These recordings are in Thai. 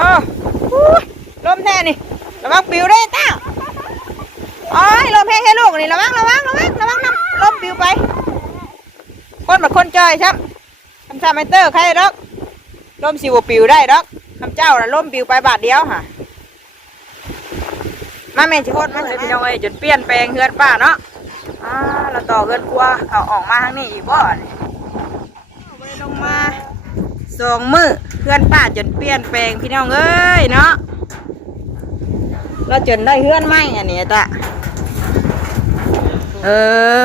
ออู้ยลมแท้นี่ระวังปิวได้ต้าโอ้ยลมแห้งให้ลูกนี่ระวังระวังระวังระวังน้ำลมปิวไป คนแบบคนจอยครับคำชาไมเตอร์ใครดอกลมสิวปิวได้ดอกคำเจ้าน่ะลมปิวไปบาทเดียวค่ะมาแม่ชิโคตรมาเลยพี่น้องเอ้ยจนเปลี่ยนแปลงเฮือนป้าเนาะอ่าเราต่อเฮือนครัวเขาออกมาทางนี้อีกบ่นี่บ่ได้ลงมา สองมือเพื่อนป้าจนเปลี่ยนแปลงพี่น้องเอ้ยเนาะเราจนได้เฮือนไหมอันนี้ตะเออ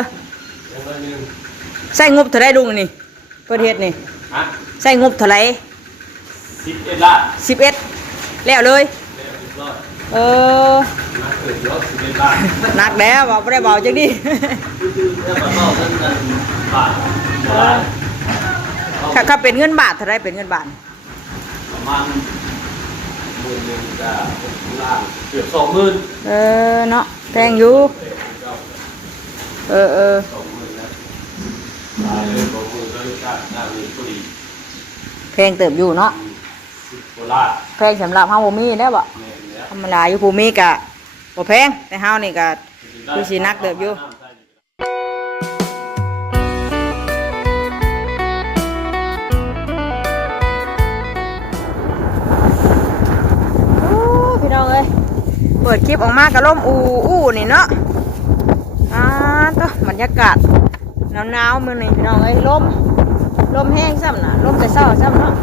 ใส่งบเท่าไรลุงนี่ประเทศนี่ฮะใส่งบเท่าไรสิบเอ็ดล้านสิบเอ็ดแล้วเลยเรียบร้อยเออมาเกิดยอดสิบเอ็ดล้านหนักแล้วบอกไม่ได้บอกจังดิ ถ้าถ้าเป็นเงินบาทเท่าไรเป็นเงินบาทประมาณหมื่นหนึ่งจะหกล้านเกือบสองหมื่นเออเนาะแพงอยู่เออเออสองหมื่นนะตายเลยสองหมื่นก็ได้ได้มีพอดีแพงเติบอยู่เนาะสิบกว่าล้านแพงสำหรับเฮาบ่มีได้อบ่เนี่ยเนี่ยธรรมดาอยู่ภูมิกะบ่แพงแต่เฮานี่ก็คือสินักเติบอยู่ เปิดคลิปออกมาก็ล่มอูอู้นี่เนาะอ่าตัวบรรยากาศหนาวๆมื้อนี้พี่น้องเอ้ยลมลมแห้งซ้ำน่ะลมแต่เช้าซ้ำเนาะ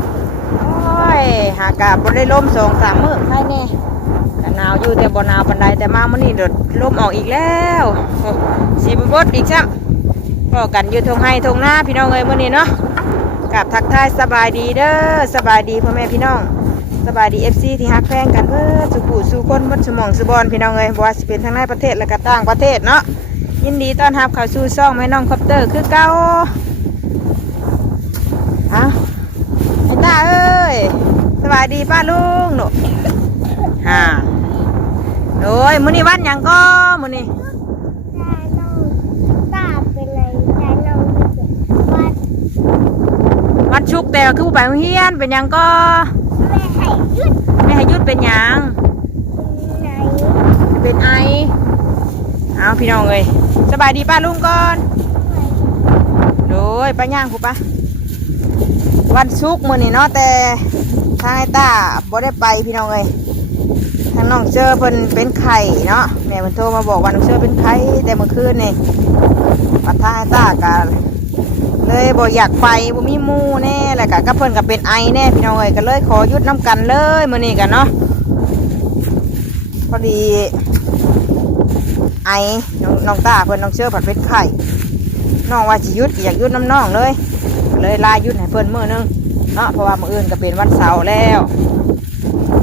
โอ้ยหากาบได้ล่มสองสามมื้อใช่นี่ก็หนาวอยู่แต่บ่หนาวปันใดแต่มาเมื้อนี้เดดลมออกอีกแล้วสีบดอีกซ้ำก็กันอยู่ทงให้ทงหน้าพี่น้องเอ้ยมื้อนี้เนาะกับทักทายสบายดีเด้อสบายดีพ่อแม่พี่น้อง สบายดี FC ที่ฮักแพงกันเบิดสุขุสู่คนบดสมองสุบอนพี่น้องเอ้ยบ่ว่าสิเป็นทางในประเทศและก็ต่างประเทศเนาะยินดีต้อนรับเข้าสู่ช่องแม่น้องคอปเตอร์คือเก่าเอ้าไอ้ตาเอ้ยสบายดีป้าลุงหนูฮ่าโอ้ยมื้อนี้วันหยังก็มื้อนี้ตาเป็นไรตาลงวัดวันชุกร์แต่ว่าคือบ่ไปโรงเรียนเป็นหยังก็แม่ให้ยุดไม่ให้ยุดเป็นหยังไหนเป็นไอเอาพี่น้องเอ้ยสบายดีป้าลุงก่อนโดยป้าย่างผู้ปะวันชุกร์มื้อนี้เนาะแต่ทางไอ้ตาบ่ได้ไปพี่น้องเอ้ยทางน้องเจอเพิ่นเป็นไข่เนาะแม่เพิ่นโทรมาบอกว่าน้องเจอเป็นไข่แต่เมื่อคืนนี่ปัทางไอ้ตากัน เลยบ่อยากไปบ่มีมูแน่แล้วก็กับเพิ่นก็เป็นไอแน่พี่น้องเอ้ยก็เลยขอหยุดน้ำกันเลยมื้อนี้กันเนาะพอดีไอน้องน้องตาเพิ่นน้องเชื่อผัดเป็นไข่น้องว่าสิหยุดอยากหยุดน้ำน้องเลยก็เลยลาหยุดให้เพิ่นมื้อนึงเนาะเพราะว่ามื้ออื่นก็เป็นวันเสาร์แล้ว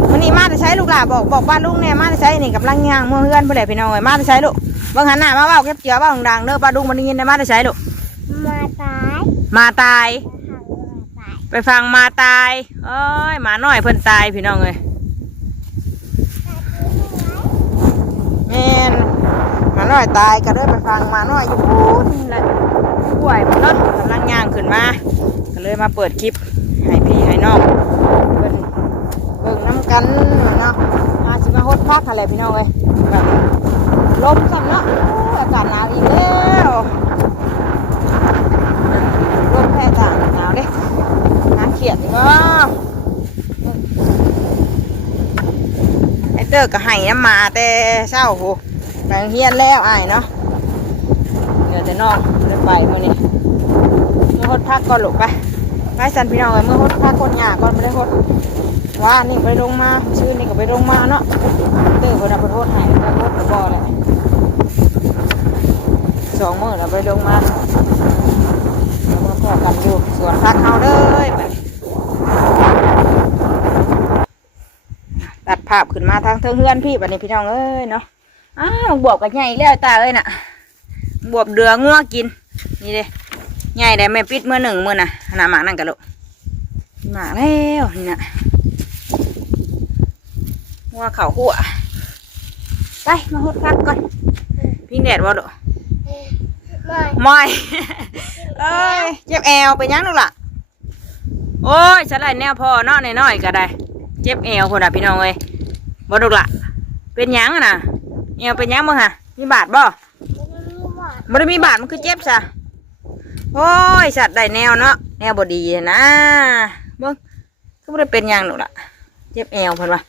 มื้อนี้มาแต่ใช้ลูกหลาบอกบอกป้าลุงแน่มาแต่ใช้นี่กับลังยางเมื่อเฮือนเพิ่อนพี่น้องเอ้ยมาแต่ใช้ลูกบิ่งหันหน้ามาเว้าเก็บเจือเว้าดังเด้อป้าดุงมันได้ยินได้มาได้ใช้ลูกมาตา มาตาย ไปฟังมาตายเอ้ยหมาน้อยเพิ่นตายพี่น้องเอ้ยแม่นหมาน้อยตายก็เลยไปฟังหมาน้อยอยู่พูนแหละป่วยมันเนกำลังย่างขึ้นมาก็เลยมาเปิดคลิปให้พี่ให้น้องเพิ่นเบิ่งน้ำกันเนาะมาสิมาฮดพักอะไรพี่น้องเอ้ยแบบลมสั่นเนาะอากาศหนาวอีกแล้ว ลมแพ้ต่างหนาวเด้น้ำ เขียดก็ไอเตอร์ก็ให้น้ำมาแต่เช้าโหไปโรงเฮียนแล้วอ้ายเนาะเดี๋ยวแต่นองเดินไปมื่อนี้เมื่อฮดพักก่อนหลูกไปไปสันพี่น้องเลยเมื่อฮดพักคนหยาก่อนไม่ได้ฮดว่านี่ไปลงมาชื่อนี่ก็ไปลงมาเนาะเตอร์คนเอาไปโทษให้ไปโทษไปบ่อแหละสองมื้อเราไปลงมาแล้วก็พอกันอยู่สวนพักเขาเลยไปตัด ภาพขึ้นมาทางเทิงเฮือนพี่บัดนี้พี่น้องเอ้ยเนาะอ้าวบวบกับใหญ่แล้วตาเอ้ยน่ะบวบเดืองัวกิน นี่เด้ใหญ่ได้แม่ปิดเมื่อหนึ่งมื่อน่ะขนาดหมากนั่นกันลูกหมากแล้วนี่น่ะงัวเข่าหัวไปมาหดพักก่อนพิงแดดบ่ลูกไม่มอยเอ้ยเจ็บแอวไปยังลูกล่ะโอ้ยฉันไรแนวพอเนาะน้อยๆก็ได้ เจ็บเอวคนน่ะพี่น้องเอ้ย บ่ดุกละเป็นหยังอะน่ะเอวเป็นหยังบ้างฮะมีบาดบ่ไม่ได้มีหวานบ่ได้มีบาดมันคือเจ็บซะโอ้ยสัตว์ได้แนวเนาะแนวบ่ดีนะเบิ่งคือบ่ได้เป็นหยังหรอกละเจ็บเอวเพิ่นว่า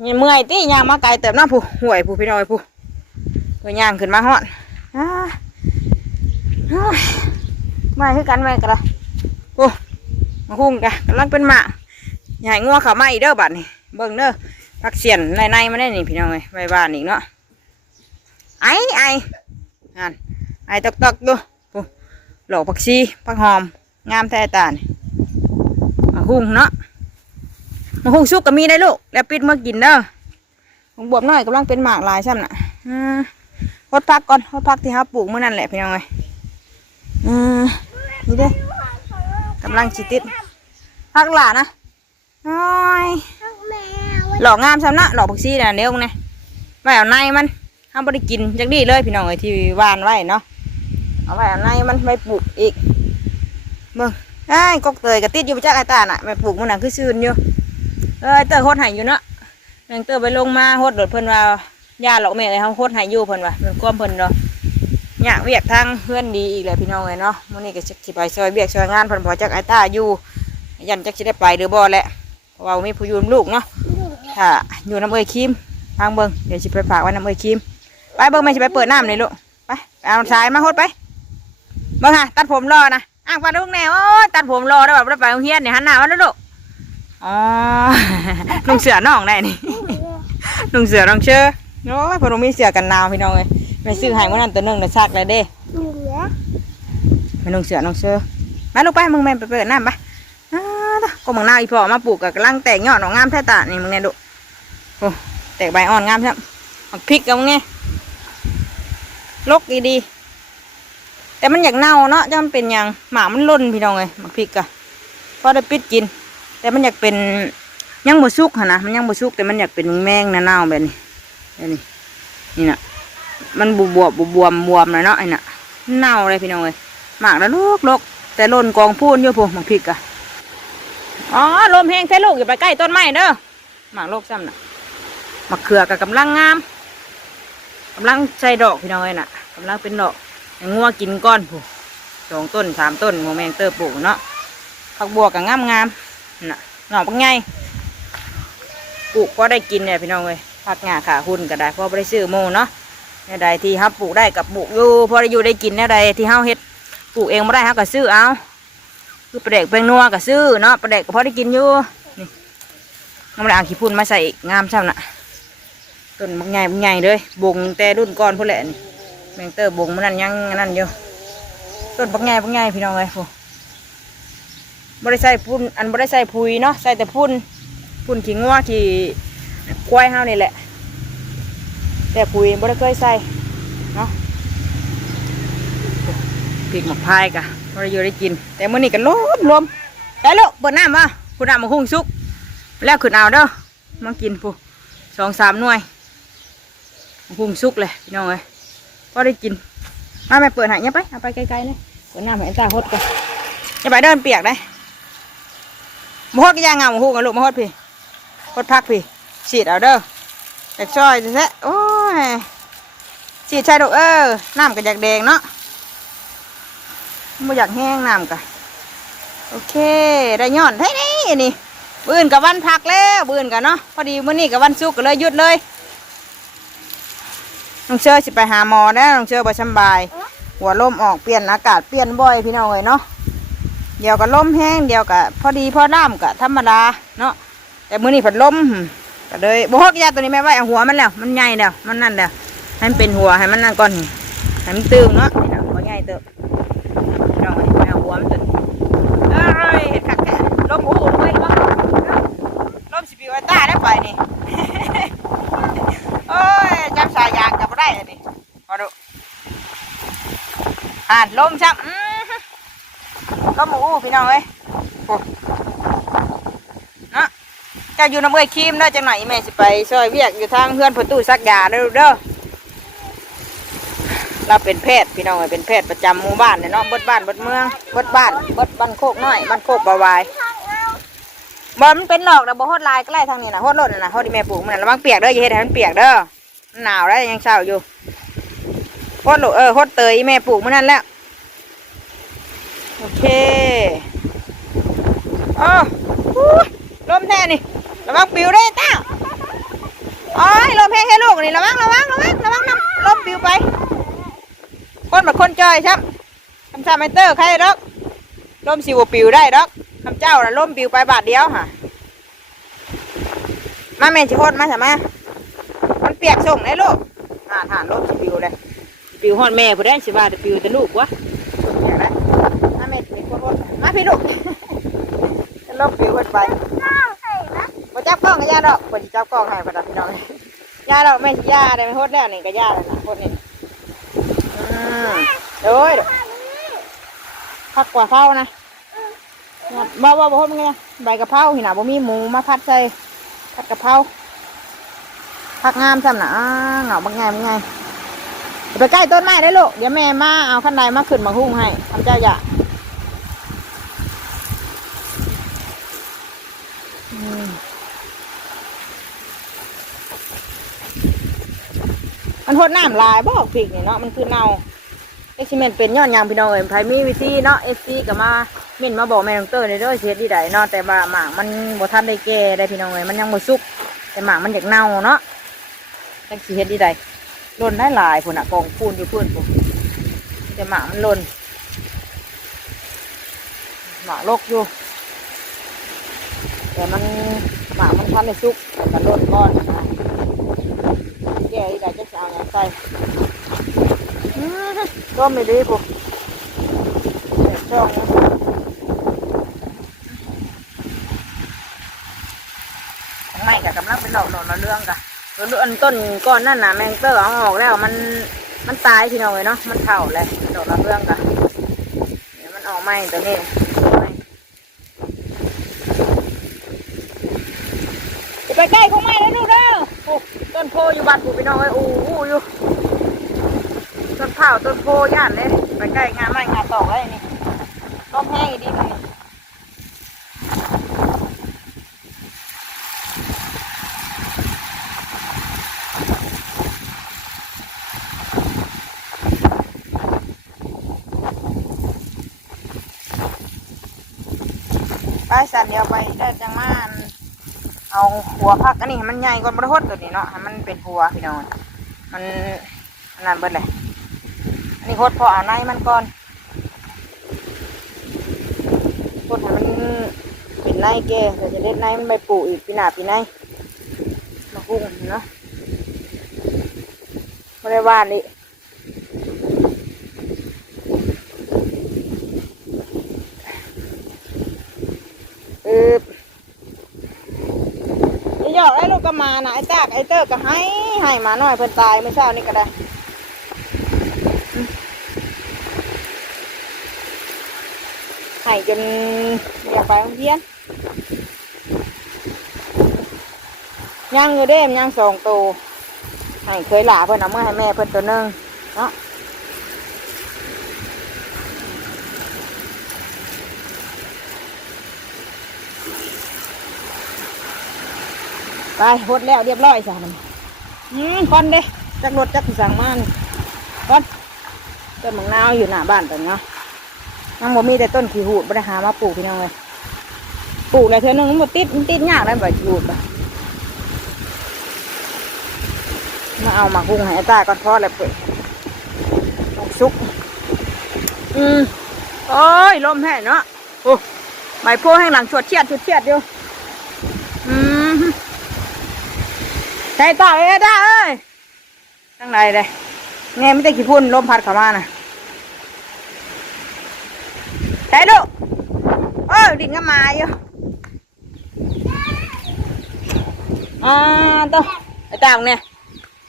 เนี่ยเมื่อยติย่างมาไกลเติบเนาะผู้ห่วยผู้พี่น้อยผู้เพิ่นย่างขึ้นมาฮอดอ่าโอ้ยมาคือกันไว้ก็ได้โอ้มาหุ้งกะกำลังเป็นหมาใหญ่งัวเข้ามาอีเด้อบัดนี้เบิ่งเด้อ ผักเสียนในในมาได้นี่พี่น้องเอ้ยไว้บ้านอีกเนาะไอไอนั่นไอ้ตอกตอกดูปูหลอกผักชีผักหอม งามแท้ตานี่มาหุงเนาะมาหุงสุกก็มีได้ลูกแล้วปิดเมื่อกินเด้อของบวบน้อยกำลังเป็นหมากลายซ้ำน่ะอืมฮดพักก่อนฮดพักที่เขาปลูกเมื่อนั่นแหละพี่น้องเอ้ยอืมนี่เด้กำลังจิติดพักหลานะน้อย หลอกงามซ้ำนะหลอกผักชีน่ะเดี๋ยวมึงนี่ยไว้เอาในมันห้ามบ่ได้กินจักดีเลยพี่น้องเอ้ที่วานไว้เนาะเอาไว้เอาในมันไม่ปลูกอีกเบิ่งไอ้กกเตยกระติดอยู่ประจักไอ้ตาน่ะไม่ปลูกมันหน่ะคือซื่นอยู่เออไอ้เตยโคตรหายอยู่เนาะแม่งเตยไปลงมาโคตรโดดเพิ่นว่ายาหลอกแม่เลยเขาโคตรหายอยู่เพิ่นว่าเป็นความเพิ่นเนาะอยากเวียกทางเพื่อนดีอีกเลยพี่น้องเอ้ยเนาะมื้อนี้ก็สิไปซอยเวียกซอยงานเพิ่นพอจักไอ้ตาอยู่ยันจักสิได้ไปหรือบ่แหละเพราะว่ามีผู้ยูนลูกเนาะ ค่ะอยู่น้ำเอ้ยครีมทางเบิงเดี๋ยวสิไปฝากไว้น้ำเอ้ยครีมไปเบิงไม่สิไปเปิดน้ำเลยลูกไปเอาสายมาหดไปเบิงค่ะตัดผมรอนะอ้างฟันลูกแนวโอ้ตัดผมรอได้แบบได้ไปโรงเรียนเนี่ยหันหน้ามาแล้วลูกอ๋อลุงเสือน้องได้นี่ลุงเสือน้องเชื่อโอ้ยพอลุงมีเสือกันหนาวพี่น้องเลยไปซื้อให้เมื่อนั้นตัวหนึงแต่ซักเลยเด้เหลือไม่ลุงเสือน้องเชื่อมาลูกไปมึงแม่ไปเปิดน้ำไปก็มึงหน้าอีพอมาปลูกกับกำลังแตกยอดออกงามแท้ตานี่มึงเนี่ยดู แตกใบอ่อนงามใช่ไหมผักพริกกับไงลกดีดีๆแต่มันอยากเน่าเนาะจะมันเป็นหยังหมามันล่นพี่น้องเลยผักพริกอะพอได้ปิดกิน แต่มันอยากเป็นยังบ่สุกหนนะมันยังบ่สุกแต่มันอยากเป็นแมงนะเน่าแบบนี้แบบนี้นี่นะมันบวบบวบบวมบวมเลยเนาะไอ้น่ะเน่าเลยพี่น้องเลยหมากแล้วลกลกแต่ล่นกองพูนอยู่พวกผักพริกอะอ๋อลมแห้งแท้ลูกอย่าไปใกล้ต้นไม้เด้อหมากโลกซ้ำน่ะ มะเขือกับกำลังงามกำลังใส่ดอกพี่น้องเลยน่ะกำลังเป็นดอกงัวกินก้อนผู้สองต้นสามต้นโมแมงเตอร์ปลูกเนาะผักบัวกับงามงามน่ะหน่อปังไงปลูกก็ได้กินเนี่ยพี่น้องเลยผักหญ้าขาหุ่นก็ได้เพราะไม่ได้ซื้อโมเนาะแนวใดที่ฮับปลูกได้กับปลูกอยู่พอได้อยู่ได้กินแนวใดที่เฮาเฮ็ดปลูกเองไม่ได้ฮับก็ซื้อเอาคือประเด็กเป็นนัวก็ซื้อเนาะประเด็กก็พอได้กินอยู่นี่น้ำลายขี้พุ่นมาใส่งามช่ำน่ะ ต้นบักใหญ่บักใหญ่เลยบงแต่รุ่นก่อนพุ่นแหละนี่แมงเตอร์บงมันนั่นยังนั่นอยู่ต้นบักใหญ่บักใหญ่พี่น้องเลยผู้บริใส่พุ่นอันบริใส่พุยเนาะใส่แต่พุ่นพุ่นขี้งัวขี้ควยเฮาวนี่แหละ แต่พุยบริเคยใส่เนาะพริกหมกพายกะบริอยู่ได้กิน แต่มื้อนี้ก็ลมลมได้ลูกเปิดน้ำมาคุณน้ำมาหุ้งสุกแล้วขึ้นเอาเด้อมากินผู้สองสามหน่วย หุงสุกเลยพี่น้องเอ้ยพอได้กิน มาแม่เปิดใหายเนี่ยไปเอาไปไกลๆเลยเปิดน้ำให้ตาหดกันอย่าไปเดินเปียกได้มาหดก็ย่างงาหุงกันลูกมาหดพี่หดพักพี่ฉีดเอาเด้อแตกช่อยแท้โอ้ยฉีดใช่ลูกเออน้ำก็อยากแดงเนาะไม่อยากแห้งน้ำกะโอเค ได้ย้อนเท่นี้นี่ บื้นกับวันพักแล้ว บื้นกันเนาะ พอดีมื้อนี้กับวันศุกร์ก็เลยหยุดเลย น้องเชื่อสิไปหาหมอแล้วน้องเชื่อบ่สำบาย หัวลมออกเปลี่ยนอากาศเปลี่ยนบ่อยพี่น้องเลยเนาะเดี๋ยวก็ลมแห้งเดี๋ยวก็พอดีพอน้ำก็ธรรมดาเนาะแต่มื้อนี้ผัดลมก็เลยบ่ฮอกยาตัวนี้แม่ไว้เอาหัวมันแล้ว มันใหญ่แล้วมันนั่นแล้วให้มันเป็นหัวให้มันนั่นก่อนให้มันตึงเนาะหัวใหญ่เติบพี่น้องเอ้ยไปเอาหัวมันตึงเอ้ยเห็ดคักแท้ลมหูเลยบ้างร่มสิบิวต้าได้ไปนี่ โอ้ยจำสายยางกับ ได้อันนี้มาดูอ่านลมช่ำอื้อหือลมหมูพี่น้องเอ้ยเนะจะอยู่น้ำเอ้ยครีมเด้จังไหนแม่สิไปซอยเวียกอยู่ทางเพื่อนประตูซักยาเด้อเด้อเราเป็นแพทย์พี่น้องเอ้ยเป็นแพทย์ประจำหมู่บ้านเนี่ยเนาะบดบ้านบดเมืองบดบ้านบดบ้านโคกน้อยบ้านโคกบาวายบอมันเป็นหลอกนะบอฮอดลายใกล้ทางนี้นะฮอดรถน่ะนะฮอดที่แม่ปลูกมันระวังเปียกเด้ออย่าเฮ็ดให้มันเปียกเด้อ หนาวแล้วยังเช้าอยู่ฮอดโลเออฮอดเตยแม่ปลูกมันนั่นแหล้ว โอเคอู้ลมแท้นี่ระวังปิวได้ต้าโอ้ยลมแห้งให้ลูกนี่ระวังระวังระวังระวังน้ำลมปิวไป คนแบบคนจอยครับคำชาไมเตอร์ใครดอกลมสิวปิวได้ดอกคำเจ้าน่ะลมปิวไปบาทเดียวค่ะมาแม่ชิโคตรมาใช่ไหม ปียกส่งได้ลูกอ่าฐานลมสิปิวเลยสิปิวฮอดแม่ผู้ได้สิว่าจะปิวแต่ลูกวะเปียกได้มาแม่ชิโคตรมาพี่ลูกจะลมปิวเพิ่นไปข้าวใส่นะมาจับกล้องกับย่าดอกคนจับกล้องให้ประดับพี่น้องย่าดอกแม่สิย่าได้ไม่โคตรแล้วนี่ก็ย่าเลยนะโคตรนี่อืมโอ้ยผักกว่าเผานะบ่บ่บ่โคตรมันไงใบกะเพราหินะบ่มีหมูมาพัดใส่ผัดกะเพรา ผักงามซ้ำนะเหงาบางไงบางไงไปใกล้ต้นไม้ได้ลูกเดี๋ยวแม่มาเอาขั้นใดมาขึ้นมาหุ้งให้ทำเจ้าอย่ามันหดน้ำลายบ่พริกนี่เนาะมันคือเน่าเอ็กซิเมนเป็นยอดยางพี่น้องเอ๋ยไผมีวิธีเนาะเอฟซีก็มาเม่นมาบอกแม่น้องเตอร์ในด้อเสียดีใดเนาะแต่ว่าหมากมันบ่ทันได้แก่ได้พี่น้องเอ๋ยมันยังบ่สุกแต่หมากมันอยากเน่าเนาะ จังสิเฮ็ดดีใดล่นได้หลายพุ่นน่ะกองพูนอยู่พุ่นพุ่นแต่หมามันล่นหมากลกอยู่ แต่มันหมามันทันได้สุกแต่ก็หล่นก้อนนะแก่ดีใดจะเอาหยังใส่ก็ไม่ดีปุ๊บเด็กช่องไม่แต่กำลังเป็นหลอกหลอกละเรื่องกะเรื่ องต้นก้อนนั่นน่ะแมงเตอร์เอาออกแล้วมันมันตายพี่น้องเลยเนาะมันเข่าเลยดอกละเรื่องกะเดี๋ยวมันออกไหมตัวนี้จะไปใกล้ของไม่แล้วดูกเด้อโอ้ต้นโพอยู่บ้านปู่พี่น้องเลยอู้หูอยู่ต้นเผาต้นโพย่านเลยไปใกล้งานไม้งานตอกเลยนี่ต้มแห้งอีกดีเลยไปสันเดียวไปได้จังมานเอาหัวผักอันนี้มันใหญ่กว่าบรทดตัวนี้เนาะมันเป็นหัวพี่น้องมันอันนั้นเบิดเลยอันนี้โคตรพอเอาในมันก่อนโคตรมันเป็นในแก่เดี๋ยวจะเด็ดในมันใบปูอีกปีหน้าปีในมาหุ้งเนาะไม่ได้ว่านี่เออไอ้หยอกไอ้ลูกก็ มานะไอ้จากไอ้เตอร์ก็ให้ให้มาหน่อยเพิ่นตายเมื่อเช้านี่ก็ได้ให้จนอยากไปโรงเรียนย่างอยู่เด้มย่างสองตัวให้เคยหลาเพิ่นเอามื่อให้แม่เพิ่นตัวหนึงเนาะ ไปหดแล้วเรียบร้อยจ้ะมันอืมคอนเด้จักรถจักสั่งมานี่คอนต้นมังนาวอยู่หน้าบ้านตัวเนาะยังบ่มีแต่ต้นขี้หูดบ่ได้หามาปลูกพี่น้องเลยปลูกแล้วเท่านึงมันบ่ติดมันติดยากได้บ่ขี้หูดบ่มาเอามาหุงให้อาตาก่อนพอแล้วเปิดลงซุก อืมโอ้ยลมแห้งเนาะโอ้ใบโพแห้งหลังชวดเชียดชวดเชียดอยู่อืม ใจต่อเอ้ยอาตาเอ้ยตั้งไรเลยแง่ไม่ได้ขี้พุ่นลมพัดเข้ามาน่ะใช่ลูกเออดิ่งก็มาอยู่อ่าตัวไอ้ตางเนี่ย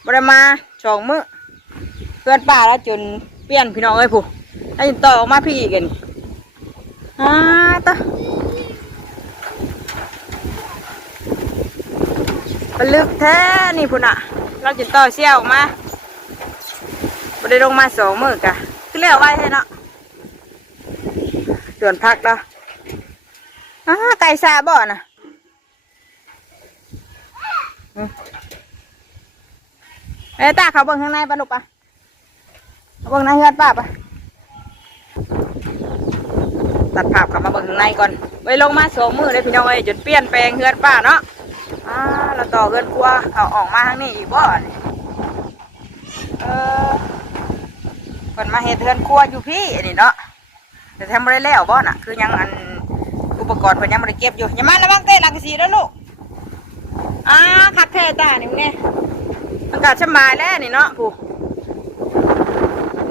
บไดมาสองมื้อเพื่อนป้าแล้วจนเปลี่ยนพี่น้องเอ้ยผู้ไอ้ต่อออกมาพี่อีกอันอ่าตั ปลึกแท้นี่พุ่นอะเราจนต่อเชี่ยวมาบ่ได้ลงมาสองมือกะคือแล้วไว้ให้เนาะส่วนพักแล้วอ่าไก่ซาบ่อนะอืมเอ้ยตาเขาเบิ่งข้างในปะลูกปะเขาเบิ่งในเฮือนป้าปะตัดภาพกลับมาเบิ่งข้างในก่อนไว้ลงมาสองมือเลยพี่น้องเอ้ยจนเปลี่ยนแปลงเฮือนป้าเนาะ อ่าเราต่อเฮือนครัวเขาออกมาทางนี้อีกบ่นเออเพิ่นมาเฮ็ดเฮือนครัวอยู่พี่อันนี้เนาะแต่ทำบ่ได้แล้วบ่อน่ะ คือยังอันอุปกรณ์เพิ่นยังบ่ได้เก็บอยู่อย่ามาระวังเตะหลังกสีเด้อลูกอ่าคักแท้ตานี่มึงเนี่ยอากาศสบายแล้วนี่เนาะกู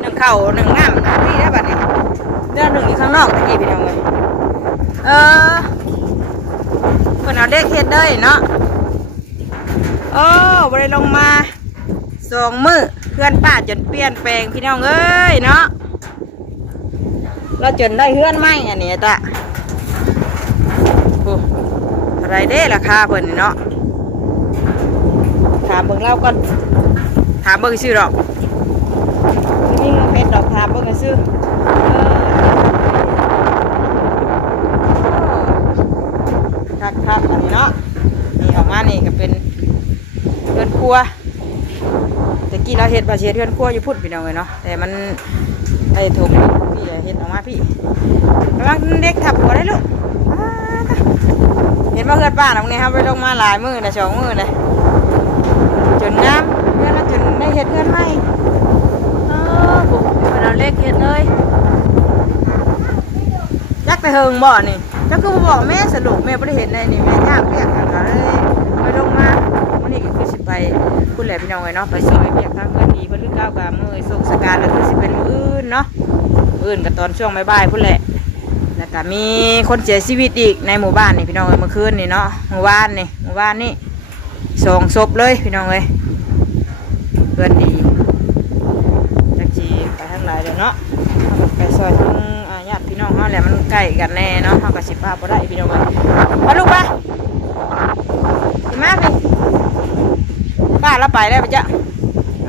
หนึ่งเข่าหนึ่งน้ำนี่ได้บัดนี้เรื่องหนึ่งอยู่ข้างนอกตะกี้พี่น้องเลยเออเพิ่นเอาเด็กเฮ็ดเลยเนาะ โอ้บ่ได้ลงมาสองมือเพื่อนป้าจนเปลี่ยนแปลงพี่น้องเอ้ยเนาะเราจนได้เฮือนไหมอันนี้ตะโอ้เท่าไรเด้ราคาเพิ่นนี่เนาะถามเบิ่งเล่าก่อนถามเบิ่งชื่อดอกนี่เงินเพชรดอกถามเบิ่งซื้อครับครับอันนี้เนาะนี่ออกมานี่ก็เป็น รัวแต่กี้เราเห็ดบาเชียเรือนครัวอยู่พุ่นพี่น้องเลยเนาะแต่มันไอ้ถุงพี่เห็ดออกมาพี่กำลังเด็กถับหัวได้ลูกเห็นว่าเกิดป้าตรงนี้ครับไปลงมาหลายมือนะสองมือเลยจนงามเพื่อนเราจนได้เห็ดเพื่อนใหม่เออบุกเราเล็กเห็ดเลยยักไปเฮิงบ่อนี่เจ้าคือบ่อกแม่สรุปแม่ไม่ได้เห็นเลยนี่แม่ยางเปียกกันเลยไปลงมาวัน นี้ก็คือสิไปคุณแหละพี่น้องเลยเนาะไปซอยเปียกทางเพื่อนดีเพื่อนลึกเก้ากับมือส่งสการแล้วคือสิเป็นมืออื่นเนาะอื่นกับตอนช่วงบ่ายๆพุ่นแหละแล้วก็มีคนเสียชีวิตอีกในหมู่บ้านนี่พี่น้องเอ้ยเมื่อคืนนี่เนาะหมู่บ้านนี่หมู่บ้านนี่สองศพเลยพี่น้องเลยเพื่อนดีจักจีไปทางหนเดี๋ยวเนาะเอไปซอยทางอาญาติพี่น้องเขาแหละมันใกล้กันแน่เนาะเขาก็สิพาบ่ได้พี่น้องเลยมาลูกไปมาพี่ป้าเราไปแล้วปะจ๊ะ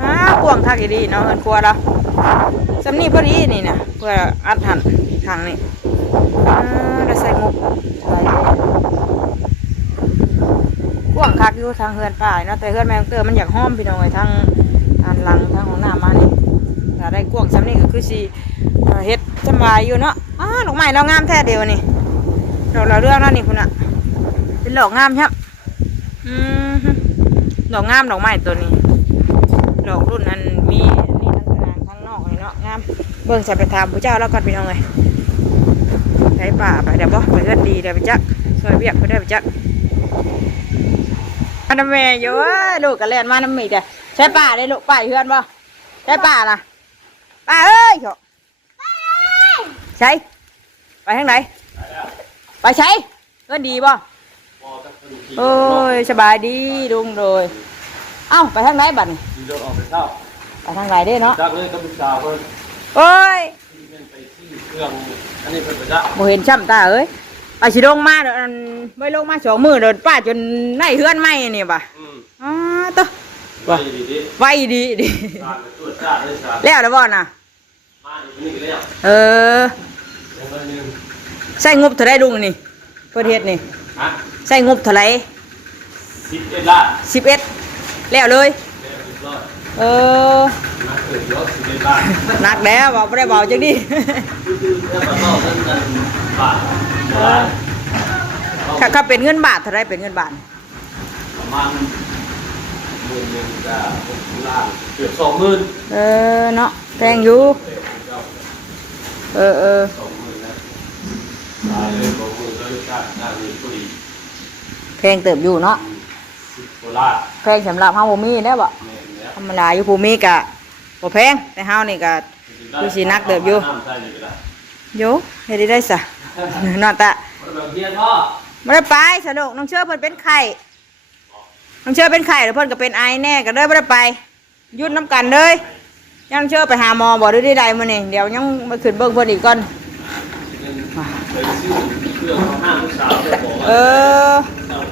อ้าวกวงทักอีดีเนาะเงินครัวเราสำนีพอดีนี่นะเพื่ออัดหันทางนี้อ่าเราใส่หมุกใส่กว้างคักอยู่ทางเฮือนป่ายเนาะแต่เฮือนแมงเตอร์มันอยากห้อมพี่น้องไอ้ทางอันหลังทางของหน้ามานี่ถ้าได้กว้างซ้ำนี่ก็คือสิเฮ็ดสำบายอยู่เนาะอ้าดอกไม้เรางามแท้เดียวนี่ดอกเราเรื่องแล้วนี่คุณอะเป็นดอกงามครับอืม ดอกงามดอกไม้ตัวนี้ ดอกรุ่นนั้นมีนี่ทั้งกลางทั้งนอกนี่เนาะงามเบิ่งจะไปถามผู้เจ้าแล้วก่อนพี่น้องเลยใช้ป่าไปเดี๋ยวบ่ไปเฮือนดีเดี๋ยวไปจักซอยเบียกไปได้ไปจักอันนั้นแม่อยู่เว้ยลูกก็เล่นมาน้ำมีแต่ใช่ป่าได้ลูกป่าเพื่อนบ่ใช่ป่าล่ะป่าเอ้ยโถ่ใช่ไปทางไหนไปใช้เงินดีบ่ โอ้ยสบายดีลุงเลยเอ้าไปทางไหนบัดนี้ดีโดนออกไปเช่าไปทางไหนเด้เนาะจากเลยกับลูกสาวเพิ่นโอ้ยที่เป็นไปที่เครื่องอันนี้เพิ่นไปจ้ะบ่เห็นช่ำตาเอ้ยไปสิลงมาเดี๋ยวอันไม่ลงมาสองมือเดินป้าจนในเฮือนไหมนี่บ่ะอืมอ๋อตัวไปดีดีไวดีดีๆการไปตรวจจ้าได้สารแล้วแล้วบ่น่ะมาอีกนี่แล้วเออยังไงนึงใส่งบเท่าไรลุงนี่ประเทศนี่ ฮะใส่งบเท่าไรสิบเอ็ดล้านสิบเอ็ดแล้วเลยแล้วเรียบร้อยเออมาเกิดยอดสิบเอ็ดล้านหนักแล้วบอกไม่ได้บอกจังดิคือๆแล้วก็ต้องเงินเงินบาทบาทถ้าถ้าเป็นเงินบาทเท่าไรเป็นเงินบาทประมาณหมื่นหนึ่งจะหกล้านเกือบสองหมื่นเออเนาะแพงอยู่เออเจ้าเออเออสองหมื่นนะตายเลย องหมื่นเลยจ้าหน้านี้พอดีแพงเติบอยู่เนาะสิบโคราชแพงสำหรับเฮาบ่มีแล้วบ่แม่นแล้วธรรมดาอยู่ภูมิกะบ่แพงแต่เฮานี่ก็คือสินักเติบอยู่ น้ำใส่เลยก็ได้โยเฮ็ดได้ได้ซะ นอนตะมันแบบเพี้ยนพ่อบ่ได้ไปสนุกน้องเชื่อเพิ่นเป็นไข้น้องเชื่อเป็นไข้แล้วเพิ่นก็เป็นไอแน่ก็เลยบ่ได้ไปหยุดน้ำกันเลยยังเชื่อไปหาหมอบอกได้ใดมื้อนี้เดี๋ยวยังมาขึ้นเบิ่งเพิ่นอีกก่อนไปซื้อเครื่ว เออว่าอ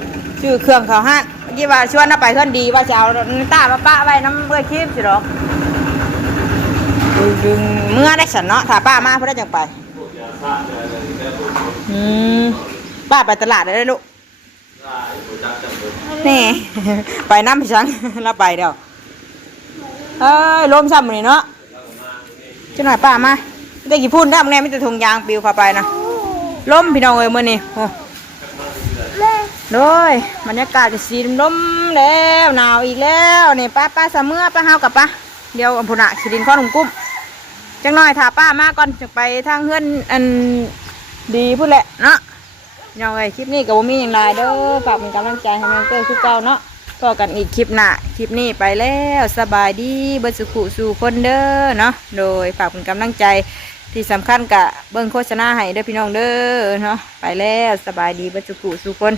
ชื่อเครื่องเขาห้านเมื่อกี้ว่าชวนน่าไปเพื่อนดีว่าจะเอาตามาป้าไว้น้ำเบื่อคลิปสิหรอกดึงเมื่อได้สันเนาะถ้าป้ามาเพื่อได้จังไปอืมป้าไปตลาดได้เลยลูกได้พวนี่ไปน้ำพี่ชังแล้วไปเดี๋ยวเอ้ยลมซ้ำมื้อนี่เนาะจังหน่อยป้ามาได้กี่พูนถ้ามึงแน่ไม่จะทงยางปิวเข้าไปนะ ลมพี่น้องเอ้ยมื้อนี้โอ้แม่โดยบรรยากาศจะสีลมแล้วหนาวอีกแล้วนี่ป้าป้าสะเมื่อป้าเฮากับป้าเดี๋ยวอัมพุนะขีดินข้อหนุ่มกุ้มจังหน่อยถ้าป้ามาก่อนจะไปทางเฮือนอันดีพูดแหละเนาะยังไงคลิปนี้กับมีอย่างไรเด้อฝากเป็นกำลังใจให้แมงเตอร์คือเก่าเนาะก็กันอีกคลิปหน้าคลิปนี้ไปแล้วสบายดีเบิดสุขุสู่คนเด้อเนาะโดยฝากเป็นกำลังใจ ที่สำคัญกะเบิ่งโฆษณาให้เด้อพี่น้องเด้อเนาะไปแล้วสบายดีบรรจุกุสุคน